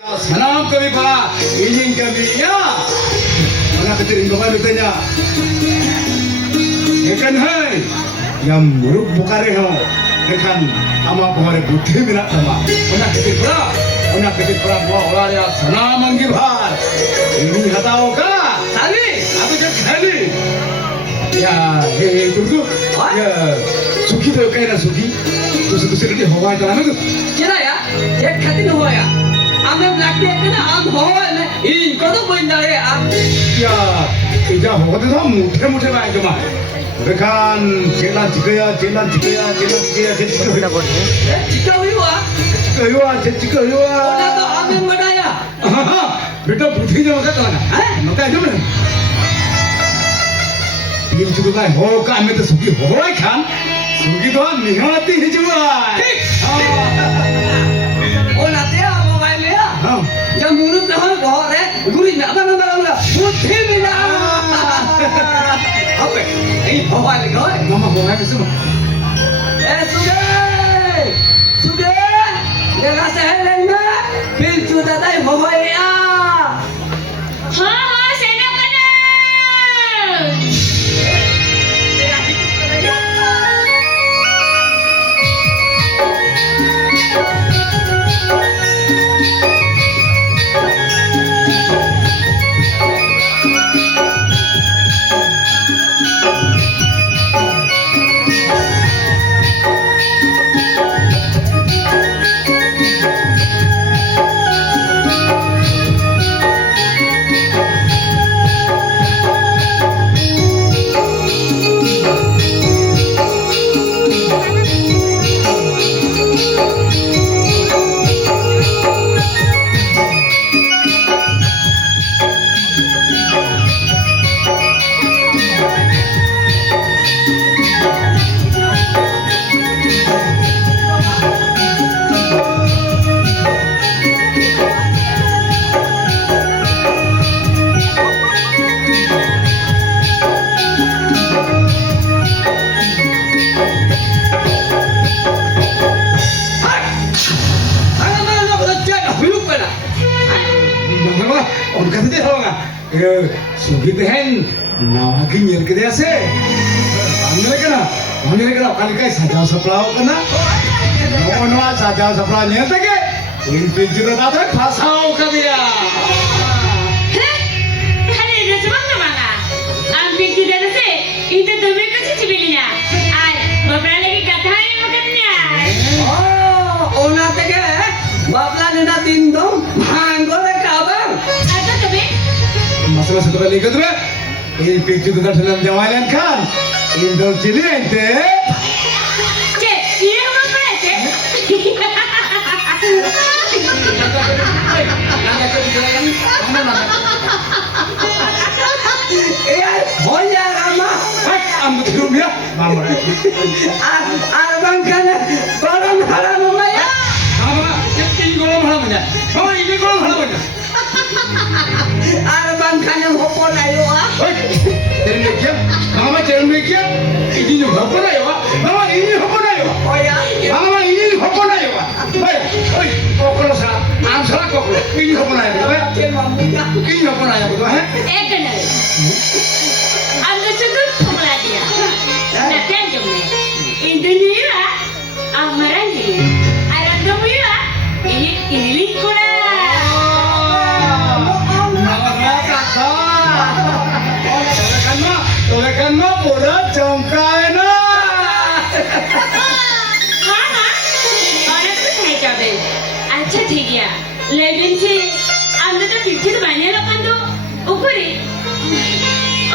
Sanam kami para ingin kami ya. Mana ketirin bapak mitanya. Ekan hai yang muruk bukare ho. Ekan ama bahare buddhi minat sama. Mana ketir para buah olah ya sanam anggi bahar. Ini hatau ka. Sali, Aku jadi kali. Ya, tunggu. Ya, suki tu kaya suki. Terus ini hawa itu mana tu? kira ya? Ek khatin huwa ya. Ame black tea ke na am hawa na. In kodo boin dare am. Ya, ija hawa tu sama muda baik cuma. Rekan jalan jika Chika huwa. jika ya. Oda to ame madaya. Beta buddhi nya maka kana. Maka aja mana? Ini juga kan, ho kami tu suki ho kan. Suki tu nihati hijau. Ola te mobile ya. Jam muruk na ho ghore guri na bana bana buddhi mina. Ape, ei mobile ghore. Mama ho hai semua. Suge, jaga sehelen na. Pintu datai mobile ya. हाँ सेना बना Orang kata dia orang sugi tu hen nawa kinyel ke dia se. Ambil kena kali kai sajau saplau kena. Noa sajau saplau nyel tak ke? In pintu tu tak fasau ke dia. खाली रजवा ना मांगा आम picture देने से इधर तुम्हें कुछ चिपलिया आज बबरा लगी कथा है मगन्या Oh, ona te ke babla ne na tin dom bhango le kabang. आता तुम्हें Masalah satu kali ikut ber. In pintu tu tak dalam jawalan kan. In dom cili ente. चे ये हम पढ़े थे Eh, hoya rama. Hei, ambil hidup ya. Mama. Arbang kana koram haram maya. Mama, ini golong mana punya? Mama ini golong mana punya? Arbang kana hopo layo ah. Hei, jangan mikir. Mama jangan mikir. Ini juga apa lah ya? Mama ini apa lah ya? Hoya. Mama ini apa lah ya? Hei, kau kalau salah, answer kau kalau ini apa lah ya? Cemamunya. Ini apa lah ya? Betul eh? एक gunner अंदर से दूध खुला दिया ना क्या जमने इंद्रनीला अमरंगी अरंगमुला ini likura Tolekan mah pura congkai na. हाँ हाँ औरत तो सही जाबे अच्छा ठीक है लेकिन से अंदर तो पिक्चर बने लोगों तो ऊपरी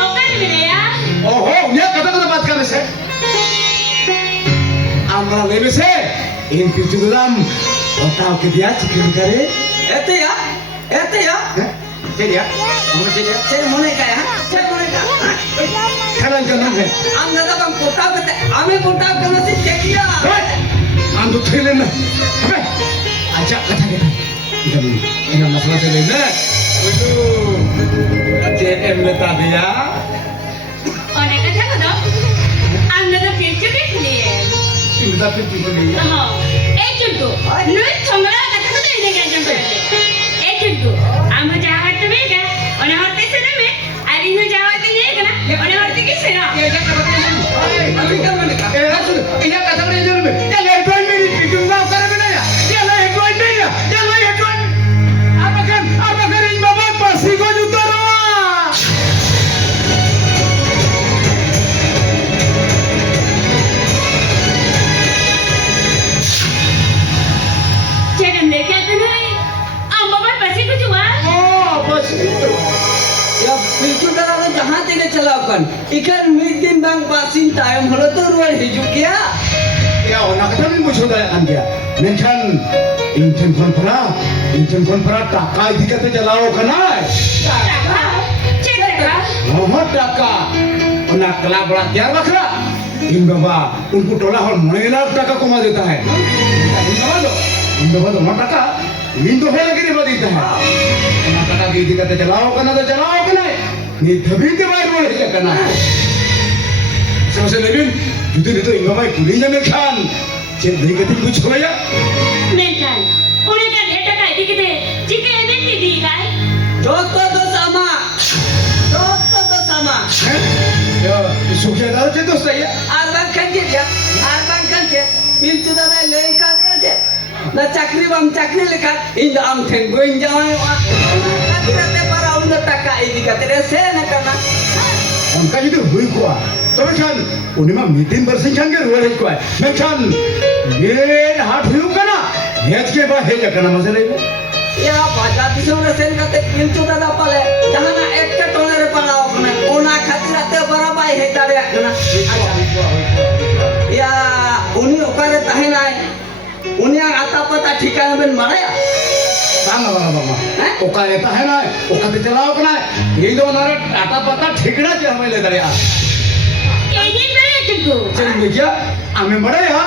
ओकर मिले यार Oh, dia kata baat kar se. Amra lebe se. In pintu dalam otak ke dia cikin kare. Ete ya. Jadi ya. Kamu jadi ya. Cek mone ka ya. Cek mone ka. Kanan kanan hai. Amna ta bang kota kate ame kota kana se chekia. Andu thailen na. Hei. Ajak kata kita. Kita dulu. Ini masalah saya ni. Itu JM letak dia. और एक अच्छा कदम अंदर तो picture देख लिए Ini tapi pintu dia. हाँ एक चुटको नुई थंगड़ा कथा तो इन्हें क्या जम करते kan ikan midin bang pasin time holo to ruar hijuk ya Ya ona kata ni musuh dah kan dia. Menkan inten konpera taka idi kata jalao kanai. টাকা check টাকা Mohon taka. Ona kelab berat tiar bakra. In baba उनको टोला hall महीने लाख टका कमा देता है इन बaba तो मत टका इन तो है लगे नहीं देता है ona टका की idi kata jalao kanai. Ni तभी ते बाहर बोले क्या करना है. Sama Levin, itu Inga Mai kulinya Menkan. Cek dia kata kuch hoya. মেনকান উনি কার ঢের টাকা এদিকে দে জিকে এমএন কি দি গায় joto to sama Ya, sukses dah tu dost saya. arbang kan dia bil tu dah lei ka dia na chakri lekha in am then goin jawai wa katirate para uno taka ini katire se na kana Angka itu hui kuah. Tapi kan, uni mah meeting bersingkan ke luar kuah. Menkan, ye hat hui kana. Hez ke bah he jakana masalah itu. ya baja disone sen kate bil tu dah pale jahana ekta tonere pala okna ona katirate para bai he tare kana ya uni okare tahinai uni ang atapata ठिकाना ben maraya Bang. Oka eta hai na, oka te chalao kana. Ye do nara ata pata ठिकना जे हमें ले दरिया. এই দিন বেড়ে চুকু चल देखिया, हमें बड़ा या